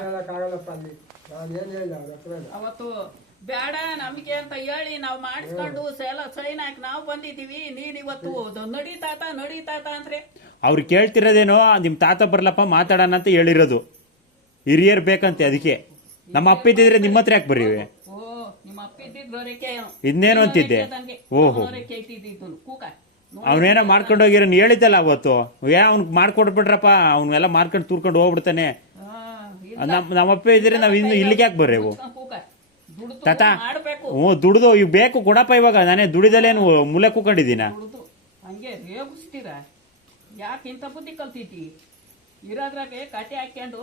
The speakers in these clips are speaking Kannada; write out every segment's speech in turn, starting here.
ಹೇಳಕ್ಕಾಗಲ್ಲಪ್ಪ ಅಲ್ಲಿ ನಾನು ಏನು ಹೇಳಿಲ್ಲ ಅವ್ರ ಹತ್ರ ಅವತ್ತು ಬೇಡ ನಮ್ಗೆ ಅಂತ ಹೇಳಿ ನಾವು ಮಾಡಿಸ್ಕೊಂಡು ಸೇಲ ಸೈನ್ ಹಾಕಿ ನಾವು ಬಂದಿದೀವಿ ನೀನ್ ಇವತ್ತು ಅದು ನಡೀತಾತ ನಡೀತಾತ ಅಂದ್ರೆ? ಅವ್ರು ಕೇಳ್ತಿರೋದೇನೋ ನಿಮ್ಮ ತಾತ ಬರ್ಲಪ್ಪ ಮಾತಾಡೋಣ ಅಂತ ಹೇಳಿರೋದು. ಹಿರಿಯರ್ ಬೇಕಂತೆ ಅದಕ್ಕೆ. ನಮ್ಮ ಅಪ್ಪ ಇದ್ದಿದ್ರೆ ನಿಮ್ಮ ಹತ್ರ ಯಾಕೆ ಬರೀವಿ? ಓ ನಿಮ್ಮ ಅಪ್ಪ ಇದ್ದಿದ್ದವರೆಗೆ ಇನ್ನೇನು ಅಂತಿದ್ದೆ? ಓಹೋ. ಕೂಕ ಅವನೇನೋ ಮಾಡ್ಕೊಂಡು ಹೋಗಿರೋ ಹೇಳಿದ್ದಲ್ಲ ಅವತ್ತು. ಯಾ ಅವ್ನಿಗೆ ಮಾಡ್ಕೊಡ್ಬಿಟ್ರಪ್ಪ ಅವ್ನೆಲ್ಲ ಮಾರ್ಕೊಂಡು ತೂರ್ಕೊಂಡು ಹೋಗ್ಬಿಡ್ತಾನೆ. ನಮ್ಮ ನಮ್ಮಪ್ಪ ಇದ್ರೆ ನಾವ್ ಇನ್ನು ಇಲ್ಲಿಗೆ ಯಾಕೆ ಬರ್ರೇವು ತಾತ ಹ್ಞೂ ದುಡ್ದು ಇವ್ ಬೇಕು ಕೊಡಪ್ಪ ಇವಾಗ. ನಾನೇ ದುಡಿದಲ್ಲೇನು ಮೂಲೆ ಕೂಕೊಂಡಿದ್ದೀನ? ಹಂಗೆ ರೇಗಿಸ್ತೀರ? ಯಾಕೆ ಇಂಥ ಬುದ್ಧಿ ಕಲ್ತೈತಿ ಇರೋದ್ರಾಗೆ ಕಟ್ಟಿ ಹಾಕ್ಯಂಡು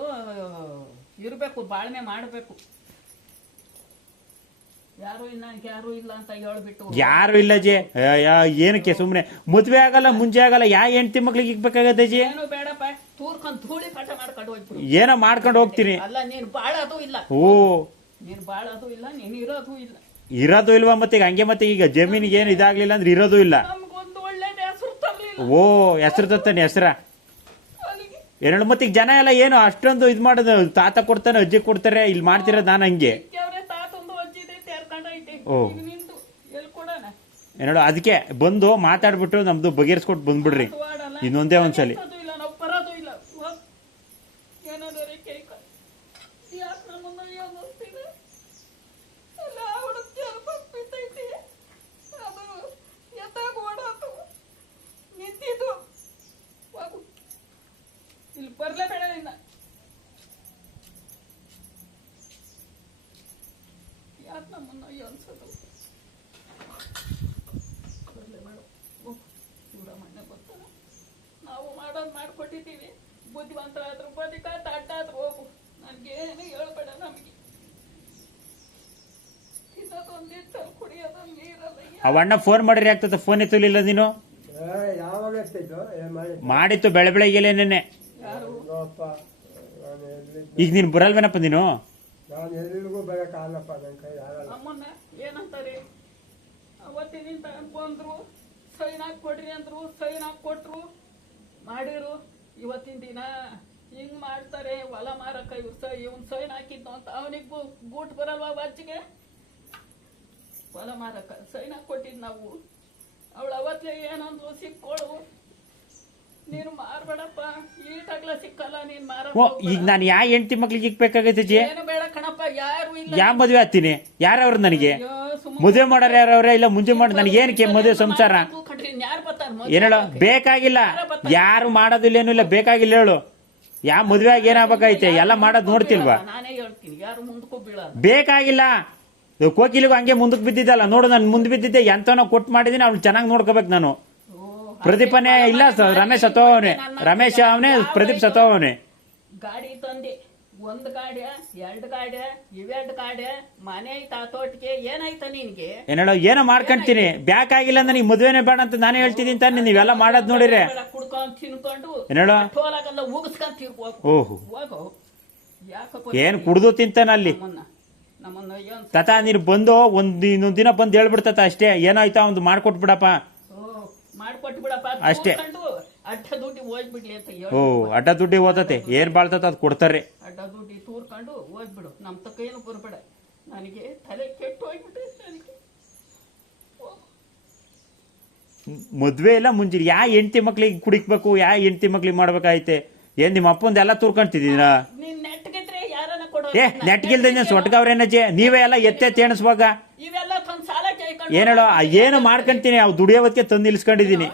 ಇರಬೇಕು ಬಾಳ್ಮೆ ಮಾಡಬೇಕು. ಯಾರು ಇಲ್ಲ ಯಾರು ಇಲ್ಲ ಅಂತ ಹೇಳ್ಬಿಟ್ಟು. ಯಾರು ಇಲ್ಲ ಜಿ. ಏನಕ್ಕೆ ಸುಮ್ಮನೆ ಮದ್ವೆ ಆಗಲ್ಲ ಮುಂಜೆ ಆಗಲ್ಲ ಯಾ ಹೆಂಡತಿ ಮಕ್ಳಿಗೆ ಇಕ್ಬೇಕಾಗತ್ತೆ ಜಿ? ಏನು ಬೇಡಪ್ಪ ತೂರ್ಕೊಂಡ್ ಧೂಳಿ ಪಾಠ ಮಾಡ್ಕೊಂಡು ಹೋಗ್ಬಿಡು. ಏನೋ ಮಾಡ್ಕೊಂಡು ಹೋಗ್ತೀನಿ. ಅಲ್ಲ ನೀನ್ ಬಾಳೋದು ಇಲ್ಲ. ಓ ನೀನ್ ಬಾಳೋದು ಇಲ್ಲ ನೀನ್ ಇರೋದು ಇಲ್ಲ. ಇರೋದು ಇಲ್ವಾ ಮತ್ತೆ? ಈಗ ಹಂಗೆ ಮತ್ತೆ ಈಗ ಜಮೀನಿಗೆ ಏನು ಇದಾಗ್ಲಿಲ್ಲ ಅಂದ್ರೆ ಇರೋದು ಇಲ್ಲ. ನಮ್ಗೊಂದು ಒಳ್ಳೇದು ಹೆಸರು ತರ್ಲಿಲ್ಲ. ಓ ಹೆಸರು ತತ್ತಾನೆ ಹೆಸರ. ಎರಡು ಮತ್ತೆ ಈಗ ಜನ ಎಲ್ಲ ಏನು ಅಷ್ಟೊಂದು ಇದು ಮಾಡೋದು ತಾತ ಕೊಡ್ತಾನೆ ಅಜ್ಜಿ ಕೊಡ್ತಾರೆ ಇಲ್ಲಿ ಮಾಡ್ತಿರೋದು ನಾನು ಹಂಗೆ. ಅವ್ರೆ ತಾತೊಂದು ಅಜ್ಜಿದೆ ತೆರ್ಕೊಂಡೈತೆ ಓ. ಈಗ ನಿಂದು ಎಲ್ಲಿ ಕೊಡೋಣ? ಏನೋ ಅದಕ್ಕೆ ಬಂದು ಮಾತಾಡ್ಬಿಟ್ಟು ನಮ್ದು ಬಗೆಹರಿಸ್ಕೊಟ್ಟು ಬಂದ್ಬಿಡ್ರಿ. ಇನ್ನೊಂದೇ ಒಂದ್ಸಲಿ ಎತ್ತೋದು ಇಲ್ಲ ನಾವು ಬರೋದು ಇಲ್ಲ ಹೋಗ್. ಏನಾದರೆ ಕೇಕ ಯಾಕೆ ನಮ್ಮನ್ನ ಯೋಗಿಸ್ತೀರ ಎಲ್ಲ ಹುಡುಕ್ತಿ ಅಲ್ಪಕ್ಕೆ ಬಿದ್ದೈತಿ ಅದು ಎತ್ತಾಗ ಓಡಾತು. ನಿಂತಿದ್ದು. ಹೋಗು. ಇಲ್ಲಿ ಬರ್ಲೇಬೇಡ ಇನ್ನ ಯಾಕೆ ನಮ್ಮನ್ನ ಯೋಗಿಸೋದು ಬರ್ಲೇಬೇಡ ಹೋಗು. ಸುಬ್ರಹ್ಮಣ್ಯ ಗೊತ್ತಲ್ಲ ನಾವು ಮಾಡೋದು ಮಾಡ್ಕೊಟ್ಟಿದ್ದೀವಿ ಬುದ್ಧಿವಂತರಾದ್ರು ಬದುಕ ಅಡ್ಡಾದ್ರು ಹೋಗು. ನನ್ಗೇನು ಹೇಳ್ಬೇಡ ನಮಗೆ. ತಿನ್ನೋದೊಂದಿತ್ತು ಕುಡಿಯೋದೊಂದು ನೀರಲ್ಲ ಅವ ಅಣ್ಣ ಫೋನ್ ಮಾಡ್ರಿ ಆಗ್ತದೆ ಫೋನ್ ಎತ್ತಲಿಲ್ಲ ನೀನು? ಏ ಯಾವಾಗ ಎಷ್ಟಿದ್ದು ಏನು ಮಾಡಿ. ಮಾಡಿತ್ತು ಬೆಳೆ ಬೆಳಗ್ಗೆಲೆ ನೆನ್ನೆ. ಯಾರು? ಅಪ್ಪ ನಾನು ಎಲ್ಲಿ ಈಗ ನೀನು ಬರಲ್ವೇನಪ್ಪ ನೀನು? ನಾನು ಎಲ್ಲಿಗೂ ಬರೋಕ್ಕಾಗಲ್ಲಪ್ಪ ನನ್ನ ಕೈ ಆಗಲ್ಲ ನಮ್ಮನ್ನ ಏನಂತಾರೆ? ಅವತ್ತಿನಿಂದ ಬಂದ್ರು ಸೈನ್ ಹಾಕಿ ಕೊಡ್ರಿ ಅಂದ್ರು ಸೈನ್ ಹಾಕಿ ಕೊಟ್ರು ಮಾಡಿರು. ಇವತ್ತಿನ ದಿನ ಹಿಂಗ್ ಮಾಡ್ತಾರೆ, ಹೊಲ ಮಾರಕ್ಕ ಇವ್ರ ಇವನ್ ಸೈನ್ ಹಾಕಿದ್ನು ಅಂತ ಅವನಿಗೆ ಗೂಟ್ ಬರಲ್ವಾ ಬಾಚಿಗೆ ಹೊಲ ಮಾರಕ್ಕ ಸೈನ್ ಹಾಕೊಟ್ಟಿದ್ ಕೊಟ್ಟಿದ್ ನಾವು. ಅವಳು ಅವತ್ತೇ ಏನಂದ್ರು ಸಿಕ್ಕೋಳು. ನೀನು ಮಾರ್ಬೇಡಪ್ಪ. ಈಟಾಗ್ಲ ಸಿಕ್ಕಲ್ಲ ನೀನ್ ಮಾರಕ್ ಓ. ಈಗ ನಾನು ಯಾವ ಹೆಂಡ್ತಿ ಮಕ್ಳಿಗೆ ಇಕ್ಬೇಕಾಗೈತೆ ಜಿ ಏನು ಬೇಡ ಕಣಪ್ಪ ಯಾರು ಇಲ್ಲ. ಯಾ ಮದ್ವೆ ಆಗ್ತೀನಿ? ಯಾರವ್ರು ನನಗೆ? ಅಯ್ಯೋ, ಸುಮ್ನೆ ಮದುವೆ ಮಾಡೋರು ಯಾರವ್ರೆ? ಇಲ್ಲ ಮುಂಜೆ ಮಾಡಿ. ನನಗೇನಕ್ಕೆ ಮದುವೆ ಸಂಸಾರ? ಯಾರು ಬರ್ತಾರೆ ಏನೇಳು ಬೇಕಾಗಿಲ್ಲ. ಯಾರು ಮಾಡೋದಿಲ್ಲ ಏನು ಇಲ್ಲ. ಬೇಕಾಗಿಲ್ಲ ಹೇಳು. ಯಾವ ಮದುವೆ ಆಗಿ ಏನಾಗಬೇಕೈತೆ ಎಲ್ಲ ಮಾಡೋದು ನೋಡ್ತಿಲ್ವಾ? ನಾನೇ ಹೇಳ್ತೀನಿ. ಯಾರು ಮುಂದಕ್ಕೂ ಬೀಳಲ್ಲ. ಬೇಕಾಗಿಲ್ಲ. ಇದು ಕೋಕಿಲಿಗೂ ಹಂಗೆ ಮುಂದಕ್ಕೆ ಬಿದ್ದಿದ್ದಲ್ಲ. ನೋಡು ನಾನು ಮುಂದೆ ಬಿದ್ದಿದ್ದೆ. ಎಂತನೋ ಕೊಟ್ಟು ಮಾಡಿದ್ದೀನಿ ಅವ್ಳು ಚೆನ್ನಾಗಿ ನೋಡ್ಕೋಬೇಕು ನಾನು. ಪ್ರದೀಪನೇ ಇಲ್ಲ ರಮೇಶ್ ಸತ್ತೋವನೆ. ರಮೇಶ್ ಅವನೇ ಪ್ರದೀಪ್ ಸತ್ತೋವನೆ. ಗಾಡಿ ತಂದಿ ಒಂದ್ ಗಾಡಿ ಎರಡ್ ಗಾಡಿ ಇವೆರಡ್ ಗಾಡಿ ಮನೆ ಐತಾ ತೋಟಕ್ಕೆ ಏನಾಯ್ತ ನಿನ್ಗೆ? ಏನೇಳ ಏನೋ ಮಾಡ್ಕೊಂತೀನಿ. ಬ್ಯಾಕಾಗಿಲ್ಲ ನನಗೆ ಮದುವೆನೇ ಬೇಡ ಅಂತ ನಾನು ಹೇಳ್ತಿದ್ದೀನಿ ತಾನೆ ನೀವೆಲ್ಲ ಮಾಡೋದ್ ನೋಡಿರಿ ಕುಡ್ಕೊಂಡ್ ತಿನ್ಕೊಂಡು ಏನೇಳ ಟೋಲಾಗೆಲ್ಲ ಉಗಿಸ್ಕೊಂಡ್ ತಿರ್ಗೋಗು ಓಹೋ. ಹೋಗು. ಏನ್ ಕುಡ್ದು ತಿಂತಾನ ಅಲ್ಲಿ? ತಾತ ನೀನು ಬಂದು ಒಂದ್ ಇನ್ನೊಂದ್ ದಿನ ಬಂದು ಹೇಳ್ಬಿಡ್ತತ ಅಷ್ಟೇ. ಏನಾಯ್ತಾ ಒಂದು ಮಾಡ್ಕೊಟ್ಬಿಡಪ್ಪ. ಅಷ್ಟೇ. ಓ ಅಡ್ಡ ದುಡ್ಡಿ ಓದತೆ ಏನ್ ಬಾಳ್ತದ ಅದು ಕೊಡ್ತಾರೆ. ಅಡ್ಡ ದುಡ್ಡಿ ತೂರ್ಕೊಂಡು ಓದ್ಬಿಡು. ನಮ್ ತಕ್ಕ ಏನು ಬರಬೇಡ. ನನಗೆ ತಲೆ ಕೆಟ್ಟು ಹೋಗ್ಬಿಟ್ಟು ನನಗೆ. ಮದ್ವೆ ಇಲ್ಲ ಮುಂಜಿ ಯಾ ಹೆಂಡತಿ ಮಕ್ಳಿಗೆ ಕುಡಿಕ್ಬೇಕು? ಯಾ ಹೆಂಡತಿ ಮಕ್ಳಿಗೆ ಮಾಡ್ಬೇಕಾಯ್ತೆ? ಏನ್ ನಿಮ್ಮ ಅಪ್ಪಂದ ಎಲ್ಲ ತೂರ್ಕೊಂತಿದೀನ ನೀನ್ ನೆಟ್ಗಿದ್ರೆ ಯಾರನ್ನ ಕೊಡೋ ಏ ನೆಟ್ಗಿಲ್ದ ಸೊಟ್ಗವ್ರೇನಜ್ಜೆ ನೀವೇ ಎಲ್ಲ ಎತ್ತೆ ತೇಣಿಸ್ವಾಗ ಇವೆಲ್ಲ ತಂದ್ ಸಾಲ ಕೇಳ್ಕೊಂಡು ಏನ್ ಹೇಳೋ ಏನು ಮಾಡ್ಕೊಂತೀನಿ ಅವು ದುಡಿಯೋವತ್ತಿಗೆ ತಂದು ನಿಲ್ಸ್ಕೊಂಡಿದ್ದೀನಿ.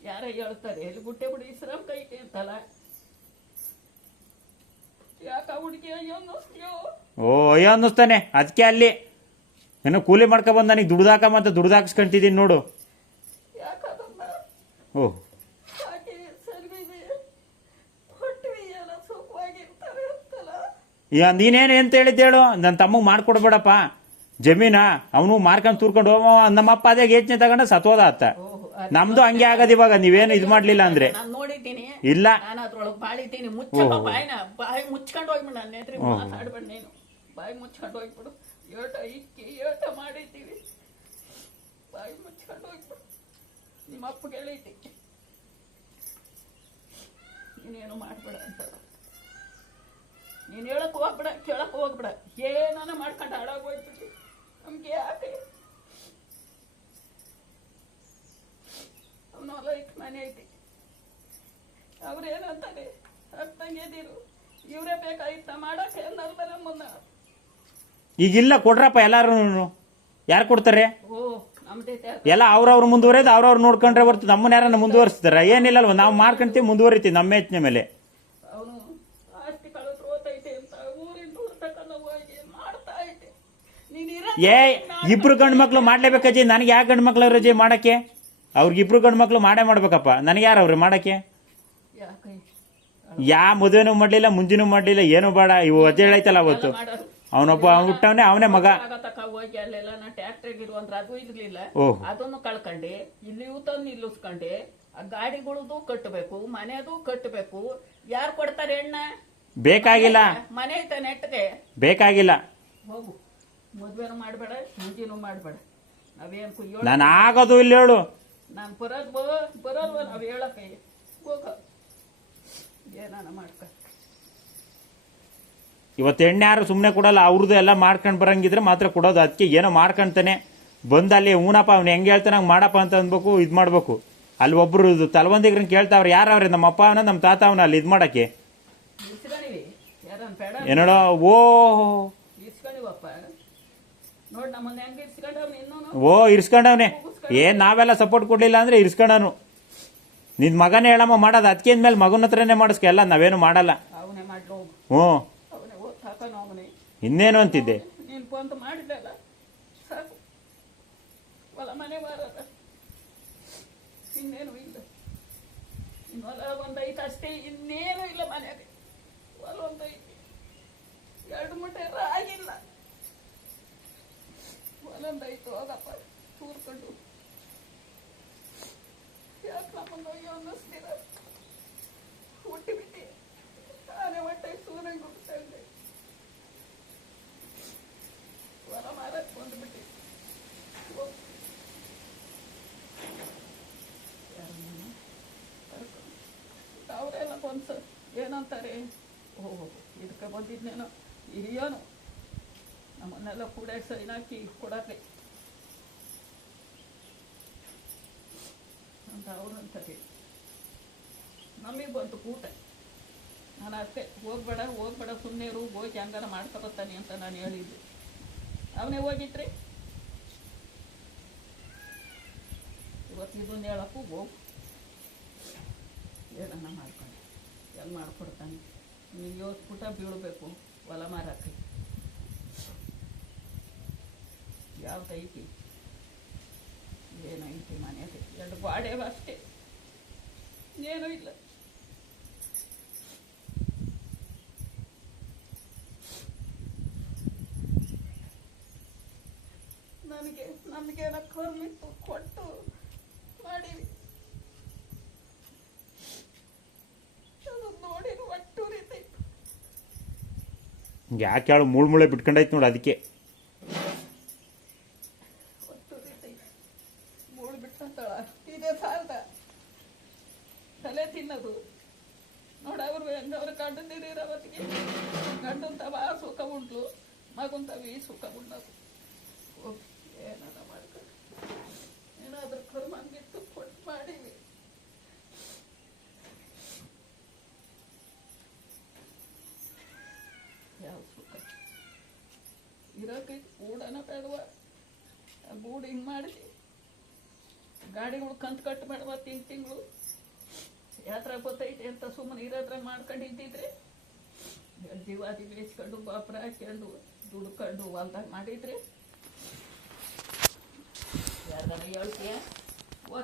ಯಾರ ಹೇಳ್ತಾರೆ ಎಲ್ಲಿ ಗುಟ್ಟೆ ಬಿಡಿ ಇಸ್ರಾಮ್ ಕೈಗೆ ಅಂತಲ್ಲ ಯಾಕ ಹುಡುಗಿ ಅಯ್ಯೋ ಅನ್ನಿಸ್ತೀಯೋ? ಓ ಅಯ್ಯೋ ಅನ್ನಿಸ್ತಾನೆ ಅದಕ್ಕೆ ಅಲ್ಲಿ. ಏನೋ ಕೂಲಿ ಮಾಡ್ಕೊ ಬಂದ ನನಗೆ ದುಡ್ದಾಕ ಮತ್ತೆ ದುಡ್ದಾಕಿಸ್ಕೊಂತಿದ್ದೀನಿ ನೋಡು. ಯಾಕದನ್ನ ಓ. ಹಾಕಿ ಸಲ್ವಿಗೆ ಹೊಟ್ಟಿವಿ ಎಲ್ಲ ಸುಖವಾಗಿರ್ತಾರೆ ಅಂತಲ್ಲ. ಈಗ ನೀನೇನು ಎಂತ ಹೇಳಿದ್ದೇಳು ಹೇಳು ನನ್ನ ತಮ್ಮಗೆ ಮಾಡ್ಕೊಡ್ಬೇಡಪ್ಪ. ಜಮೀನ ಅವನು ಮಾರ್ಕೊಂಡು ತೂರ್ಕೊಂಡು ಹೋಗೋ ನಮ್ಮಪ್ಪ ಅದೇ ಯೋಚನೆ ತಗೊಂಡ ಸತ್ವದ ಅತ್ತ ನಮ್ದು ಹಂಗೆ ಆಗದ ಇವಾಗ ನೀವೇನು ಇದು ಮಾಡ್ಲಿಲ್ಲ ಅಂದ್ರೆ. ಇಲ್ಲ. ನನ್ನ ಎದುರು ಮಾತಾಡ್ಬೇಡ ನೀನು. ಬಾಯಿ ಮುಚ್ಕೊಂಡು ಹೋಗ್ಬಿಡು. ಏಟ ಇಕ್ಕಿ ಏಟ ಮಾಡಿದ್ದೀವಿ. ಬಾಯಿ ಮುಚ್ಕೊಂಡು ಹೋಗ್ಬಿಡು. ನಿಮ್ಮ ಅಪ್ಪ ಹೇಳೈತಿ ನೀನೇನು ಮಾಡಬೇಡ ಅಂತ. ನೀನು ಹೇಳಕ್ ಹೋಗ್ಬೇಡ ಕೇಳಕ್ ಹೋಗ್ಬೇಡ. ಏನಾನ ಮಾಡ್ಕೊಂಡು ಹಾಳಾಗೋಯ್ತು ನಮ್ಗೆ ಯಾಕೆ ಅವನ ಹೊಲ ಇಟ್ಟು ಮನೆ ಐತಿ ಅವ್ರೇನಂತಾರೆ ಅರ್ಥಂಗೆದಿರು ಇವರೇ ಬೇಕಾಗಿತ್ತ ಮಾಡಕ್ಕೆ ನಲ್ಬರ ಮುನ್ನ ಈಗಿಲ್ಲ ಕೊಡ್ರಪ್ಪ ಎಲ್ಲಾರು ಯಾರು ಕೊಡ್ತಾರೆ? ಓ ನಮ್ದೈತೆ ಎಲ್ಲ ಅವ್ರವ್ರು ಮುಂದುವರೆದು ಅವ್ರವ್ರು ನೋಡ್ಕೊಂಡ್ರೆ ಹೊರ್ತು ನಮ್ಮನ್ನ ಯಾರನ್ನ ಮುಂದುವರಿಸ್ತಾರ? ಏನಿಲ್ಲಲ್ವ ನಾವು ಮಾಡ್ಕೊಂತೀವಿ ಮುಂದುವರಿತೀವಿ ನಮ್ಮ ಯೋಚನೆ ಮೇಲೆ ಅವನು ಆಸ್ತಿ ಕಳೆದು ಹೋತೈತೆ ಅಂತ ಊರಿಂದ ಊರ್ ತಕೊಂಡ ಹೋಗಿ ಮಾಡ್ತಾ ಐತೆ ನೀನ್ ಇರೋ ಏ ಇಬ್ರು ಗಂಡು ಮಕ್ಳು ಮಾಡ್ಲೇಬೇಕಜ್ಜಿ ನನಗೆ ಯಾಕೆ ಗಂಡು ಮಕ್ಳು ರಜೆ ಮಾಡಕ್ಕೆ? ಅವ್ರಿಗೆ ಇಬ್ರು ಗಂಡು ಮಕ್ಳು ಮಾಡೇ ಮಾಡ್ಬೇಕಪ್ಪ. ನನಗೆ ಯಾರು ಅವ್ರು ಮಾಡಕ್ಕೆ? ಯಾ ಮದುವೆನೂ ಮಾಡಲಿಲ್ಲ ಮುಂಜಿನೂ ಮಾಡಲಿಲ್ಲ ಏನೂ ಬೇಡ. ಇವು ಅಜ್ಜಿ ಹೇಳೈತಲ್ಲ ಅವತ್ತು. ಅವನೊಬ್ಬ ಹುಟ್ಟವನೇ ಅವನೇ ಮಗ. ಹೋಗಿ ಅಲ್ಲೆಲ್ಲ ನಾ ಟ್ಯಾಕ್ಟ್ರಿಗೆ ಇರುವಂದ್ರೆ ಅದು ಇರ್ಲಿಲ್ಲ ಅದನ್ನು ಕಳ್ಕೊಂಡೆ ಇಲ್ಲಿ ತಂದು ನಿಲ್ಲಿಸ್ಕೊಂಡು ಆ ಗಾಡಿಗಳದು ಕಟ್ಟಬೇಕು ಮನೆದು ಕಟ್ಟಬೇಕು ಯಾರು ಕೊಡ್ತಾರೆ ಎಣ್ಣ? ಬೇಕಾಗಿಲ್ಲ. ಮನೆ ಐತೆ ನೆಟ್ಗೆ. ಬೇಕಾಗಿಲ್ಲ. ಹೋಗು. ಮದ್ವೆನೂ ಮಾಡಬೇಡ ಮುಂಜಿನೂ ಮಾಡಬೇಡ. ನಾವೇನು ನಾನು ಆಗೋದು ಇಲ್ಲಿ ಹೇಳು. ನಾನು ಬರೋದು ಬೋ ಬರೋಲ್ವ ನಾವು ಹೇಳಕ್ಕ. ಹೋಗ. ಏನಾನ ಮಾಡ್ಕ. ಇವತ್ತು ಎಣ್ಣೆ ಯಾರು ಸುಮ್ಮನೆ ಕೊಡಲ್ಲ ಅವ್ರದ್ದು ಎಲ್ಲ ಮಾಡ್ಕೊಂಡು ಬರಂಗಿದ್ರೆ ಮಾತ್ರ ಕೊಡೋದು. ಅದಕ್ಕೆ ಏನೋ ಮಾಡ್ಕೊಂತಾನೆ. ಬಂದಲ್ಲಿ ಹೂನಪ್ಪ ಅವ್ನು ಹೆಂಗೆ ಹೇಳ್ತಾನೆ ಹಂಗೆ ಮಾಡಪ್ಪ ಅಂತ ಅನ್ಬೇಕು ಇದು ಮಾಡ್ಬೇಕು. ಅಲ್ಲಿ ಒಬ್ರು ತಲವಂದಿಗ್ರನ್ನ ಕೇಳ್ತಾವ್ರೆ ಯಾರವ್ರೆ? ನಮ್ಮ ಅಪ್ಪ ಅವನ ನಮ್ಮ ತಾತ ಅವನ ಅಲ್ಲಿ ಇದು ಮಾಡೋಕ್ಕೆ? ಏನೋ ಓ ಇಸ್ಕೊಂಡಿವಪ್ಪ ನೋಡ್ ನಮ್ಮನ್ನ ಹೆಂಗೆ ಇಸ್ಕೊಂಡವ್ ಇನ್ನೂ ಓ ಇರ್ಸ್ಕೊಂಡವ್ನೆ. ಏನ್ ನಾವೆಲ್ಲ ಸಪೋರ್ಟ್ ಕೊಡ್ಲಿಲ್ಲ ಅಂದ್ರೆ ಇರ್ಸ್ಕೊಂಡವನು. ನಿನ್ ಮಗನೇ ಹೇಳಮ್ಮ ಮಾಡೋದು ಅದಕ್ಕೆ ಮೇಲೆ ಮಗನ ಹತ್ರನೇ ಮಾಡಿಸ್ಕೆ. ಎಲ್ಲ ನಾವೇನು ಮಾಡಲ್ಲ. ಹ್ಞೂ. ಇನ್ನೇನು ಅಂತಿದ್ದೆ? ಇನ್ನೇನು ಇಲ್ಲ. ಅಷ್ಟೇ ಇನ್ನೇನು ಇಲ್ಲ ಒಂದು ಎರಡು ಮೂಟೆ ಆಗಿಲ್ಲ ಏನಂತಾರೆ? ಓಹ್, ಇದಕ್ಕೆ ಬಂದಿದ್ನೇನೋ? ಹಿರಿಯೋನು ನಮ್ಮನ್ನೆಲ್ಲ ಕೂಡ ಸೈನ್ ಹಾಕಿ ಕೊಡಕ್ಕೆ ಅಂತ ಅಂತಾರೆ. ನಮಗೆ ಬಂತು ಕೂಟ. ನಾನು ಅಷ್ಟೇ, ಹೋಗ್ಬೇಡ ಹೋಗ್ಬೇಡ ಸುಮ್ಮನೆ ಇರು, ಹೋಗಿ ಹಂಗಾರ ಮಾಡ್ಕೊಬತ್ತಾನೆ ಅಂತ ನಾನು ಹೇಳಿದ್ದೆ. ಅವನೇ ಹೋಗಿದ್ರಿ? ಇವತ್ತು ಇದನ್ನು ಹೇಳಕ್ಕೂ ಹೋಗು. ಏನನ್ನ ಮಾಡ್ಕೊಂಡು. ಎಲ್ಲಿ ಮಾಡಿಕೊಡ್ತಾನೆ. ನೀವು ಪುಟ ಬೀಳಬೇಕು ಹೊಲ ಮಾರಕ್ಕೆ ಯಾವ್ದು ಐತಿ ಏನೈತಿ ಮನೆಗೆ ಎರಡು ಬಾಡೆವ ಅಷ್ಟೇ. ಏನೂ ಇಲ್ಲ. ನನಗೆ ನಮಗೆ ಕರ್ಮಿತ್ತು ಕೊಟ್ಟು ಮಾಡೀವಿ ಅದು ನೋಡಿ ಒಟ್ಟು ರೀತಿ ಯಾಕೆ ಹೇಳು ಮುಳ್ ಮುಳೆ ಬಿಟ್ಕೊಂಡೈತೆ ನೋಡಿ ಅದಕ್ಕೆ. ತಲೆ ತಿನ್ನೋದು. ನೋಡ ಅವರು ಗಂಡಂದಿರೋವತ್ತಿಗೆ ಗಂಡಂತ ಭಾಳ ಸುಖ ಉಂಟ್ಲು ಮಗುಂತ ಸುಖ ಕರ್ಮಂಗಿತ್ತು ಕೊಟ್ಟು ಮಾಡೀವಿ ಯಾವ ಸುಖ ಇರೋಕೆ ಗೂಡನ ಬೇಡವ ಬೂಡ್ ಗೂಡು ಹಿಂಗೆ ಮಾಡಿದ್ವಿ. ಗಾಡಿಗಳು ಕಂತು ಕಟ್ಟು ಬೇಡವ ತಿಂಗ್ ತಿಂಗಳು. ಯಾತ್ರ ಗೊತ್ತೈತೆ ಅಂತ ಸುಮ್ಮನೆ ಇರೋದ್ರಾಗ ಮಾಡ್ಕೊಂಡು ಇದ್ದಿದ್ರೆ ಜೀವಾದಿ ಬೇಯಿಸ್ಕೊಂಡು ಗೊಬ್ಬರ ಹಾಕ್ಕೊಂಡು ದುಡ್ಕೊಂಡು ಹೊಲ್ದಾಗ ಮಾಡಿದ್ರೆ. ಯಾರ್ದಾರ ಹೇಳ್ತೀಯ?